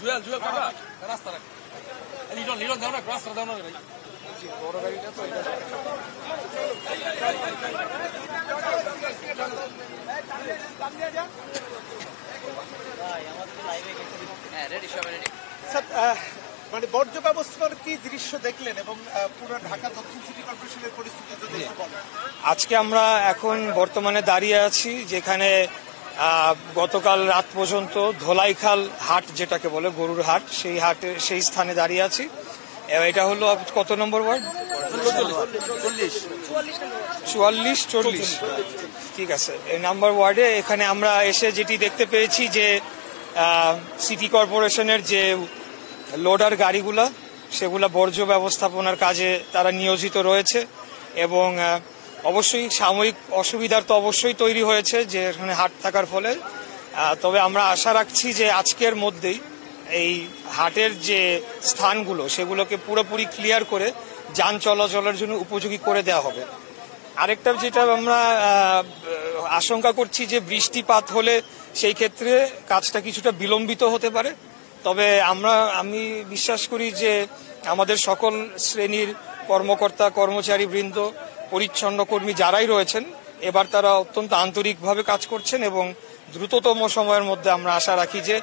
জুয়েল জুয়েল কাকা রাস্তা রাখ লিটন লিটন দাও না রাস্তা দাও না ভাই বড় গাড়িটা তো এটা মানে বর্জ্য ব্যবস্থার কি দৃশ্য দেখলেন এবং পুরো ঢাকা দক্ষিণ সিটি কর্পোরেশনের পরিস্থিতি যদি বলেন। আজকে আমরা এখন বর্তমানে দাঁড়িয়ে আছি যেখানে গতকাল রাত পর্যন্ত ধোলাইখাল হাট যেটাকে বলে গরুর হাট, সেই হাটে সেই স্থানে দাঁড়িয়ে আছি। এটা হলো কত নম্বর ওয়ার্ড? 44-40। ঠিক আছে, এই নাম্বার ওয়ার্ডে এখানে আমরা এসে যেটি দেখতে পেয়েছি যে সিটি কর্পোরেশনের যে লোডার গাড়িগুলা সেগুলা বর্জ্য ব্যবস্থাপনার কাজে তারা নিয়োজিত রয়েছে এবং অবশ্যই সাময়িক অসুবিধার তো অবশ্যই তৈরি হয়েছে যে এখানে হাট থাকার ফলে, তবে আমরা আশা রাখছি যে আজকের মধ্যেই এই হাটের যে স্থানগুলো সেগুলোকে পুরোপুরি ক্লিয়ার করে যান চলাচলের জন্য উপযোগী করে দেওয়া হবে। আরেকটা যেটা আমরা আশঙ্কা করছি যে বৃষ্টিপাত হলে সেই ক্ষেত্রে কাজটা কিছুটা বিলম্বিত হতে পারে, তবে আমি বিশ্বাস করি যে আমাদের সকল শ্রেণীর কর্মকর্তা কর্মচারী বৃন্দ পরিচ্ছন্ন কর্মী যারাই রয়েছেন এবার তারা অত্যন্ত আন্তরিকভাবে কাজ করছেন এবং দ্রুততম সময়ের মধ্যে আমরা আশা রাখি যে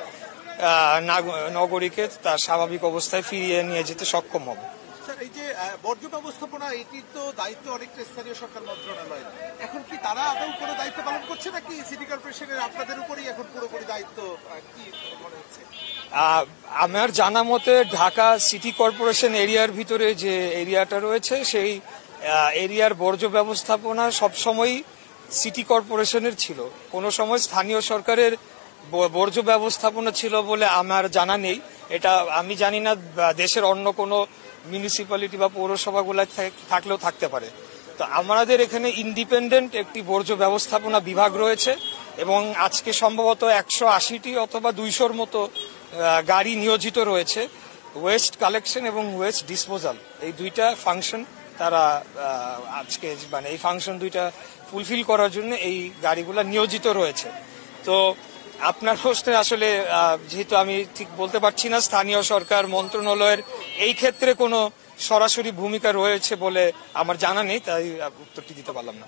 নগরীকে তার স্বাভাবিক অবস্থায় ফিরিয়ে নিয়ে যেতে সক্ষম হব। স্যার, এই যে বর্জ্য ব্যবস্থাপনা এটির তো দায়িত্ব অনেকটা স্থানীয় সরকার মন্ত্রণালয়, এখন কি তারা আদৌ কোনো দায়িত্ব পালন করছে নাকি সিটি কর্পোরেশনের আপনাদের উপরই এখন পুরোপুরি দায়িত্ব, কি মনে হচ্ছে? আমার জানা মতে ঢাকা সিটি কর্পোরেশন এরিয়ার ভিতরে যে এরিয়াটা রয়েছে সেই এরিয়ার বর্জ্য ব্যবস্থাপনা সবসময় সিটি কর্পোরেশনের ছিল, কোনো সময় স্থানীয় সরকারের বর্জ্য ব্যবস্থাপনা ছিল বলে আমার জানা নেই। এটা আমি জানি না দেশের অন্য কোনো মিউনিসিপ্যালিটি বা পৌরসভাগুলো থাকলেও থাকতে পারে। তো আমাদের এখানে ইন্ডিপেন্ডেন্ট একটি বর্জ্য ব্যবস্থাপনা বিভাগ রয়েছে এবং আজকে সম্ভবত 180টি অথবা 200র মতো গাড়ি নিয়োজিত রয়েছে ওয়েস্ট কালেকশন এবং ওয়েস্ট ডিসপোজাল, এই দুইটা ফাংশন তারা আজকে মানে এই ফাংশন দুইটা ফুলফিল করার জন্য এই গাড়িগুলো নিয়োজিত রয়েছে। তো আপনার প্রশ্নে আসলে যেহেতু আমি ঠিক বলতে পারছি না স্থানীয় সরকার মন্ত্রণালয়ের এই ক্ষেত্রে কোনো সরাসরি ভূমিকা রয়েছে বলে আমার জানা নেই, তাই উত্তরটি দিতে পারলাম না।